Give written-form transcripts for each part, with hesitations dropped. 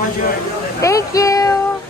Thank you.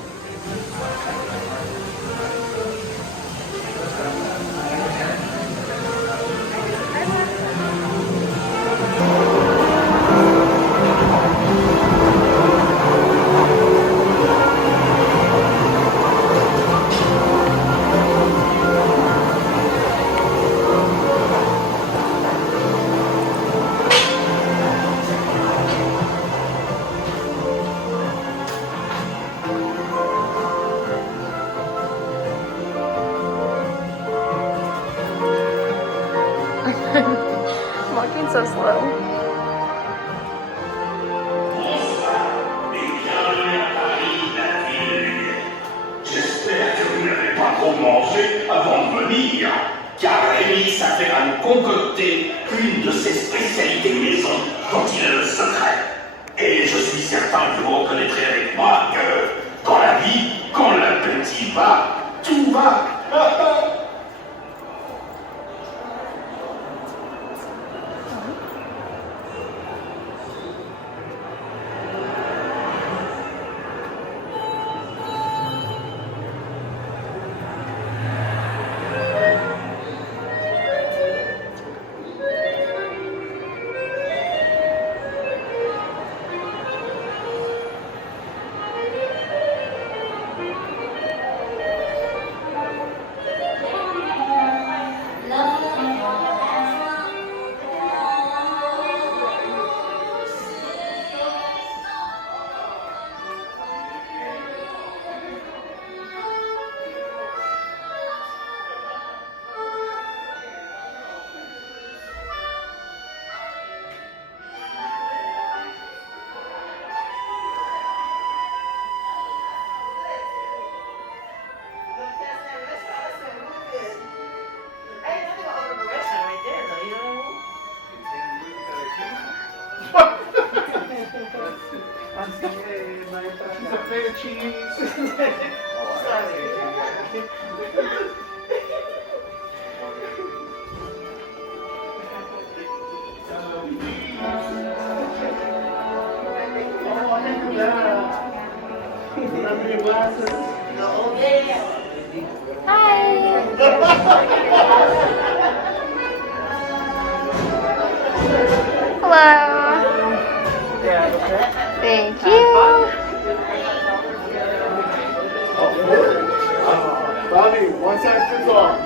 Walking so slow. J'espère que vous n'avez pas trop mangé avant de venir, car Remy s'appelle à nous concocter une de ses spécialités maison dont il est le secret. Et je suis certain que vous reconnaîtrez avec moi que dans la vie, quand l'appétit va, tout va. Hello. Thank you. Bobby, one size fits all.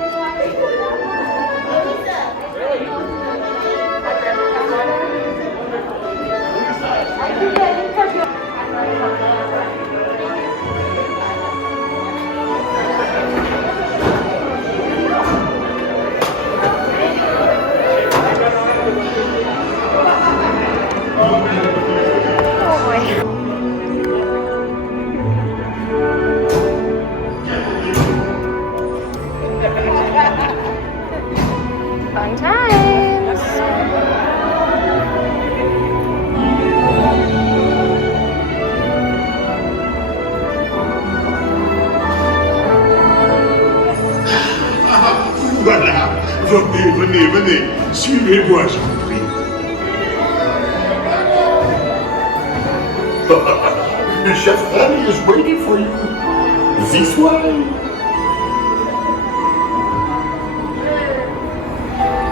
Fun times. Voilà, venez, suivez-moi, je vous prie. The chef Remy is waiting for you. This way.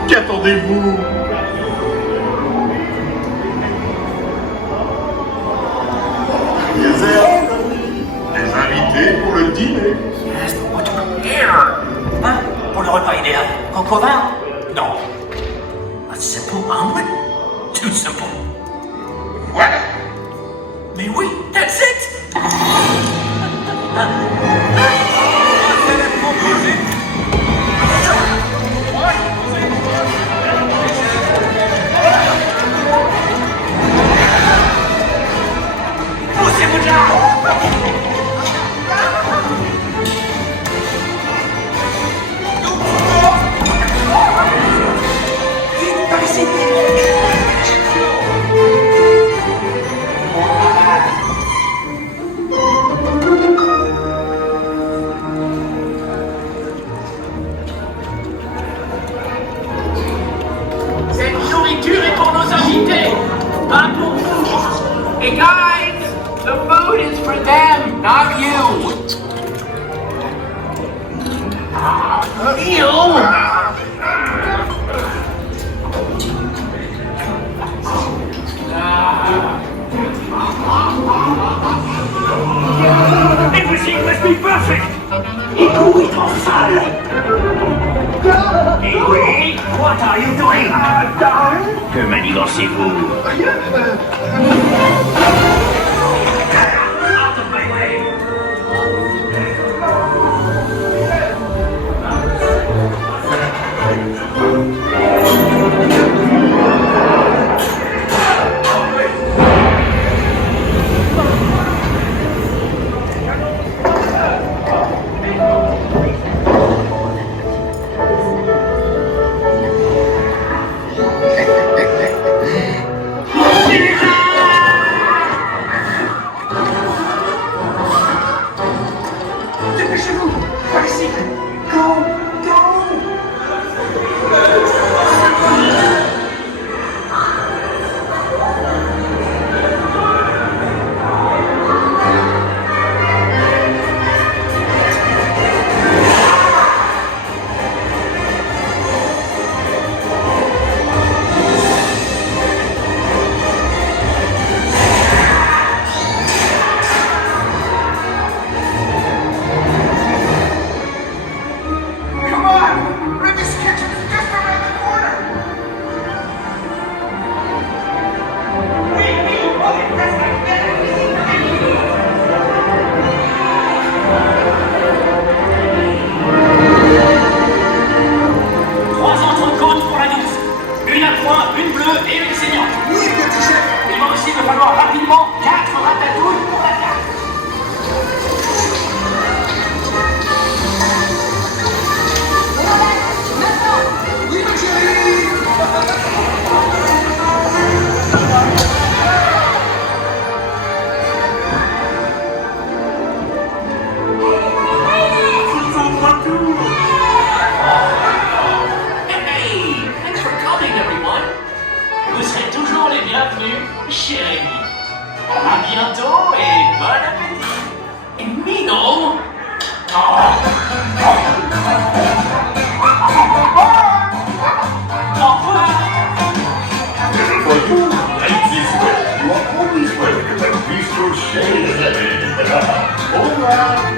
Qu'attendez-vous? Les invités pour le dîner. Yes, but what to prepare? Hein? Pour le repas idéal. Coq au vin? Non. A simple omelet? Too simple. Voilà. Mais oui, that's it! Poussez-vous de là! Vite, par ici! Cette nourriture est pour nos invités, pas pour vous. Et guys, the food for them, not you. Everything must be perfect. Écho est en salle. Et oui, what are you doing? Que manigancez-vous? Out of my way. Dépêchez-vous! Par ici! Go! Go! Come on! Remy's kitchen is just around the corner! Trois entrecôtes pour la douce. Une à point, une bleue et une saignante. Oui, petit chef. Il va aussi me falloir rapidement 4 ratatouilles pour la carte. Oui, ma chérie. Hey, thanks for coming, everyone. Vous serez toujours les bienvenus chez Remy. À bientôt et bon appétit. Et Mino. Au revoir. For you, life is well. You are always welcome at Bistro Chez. Au revoir.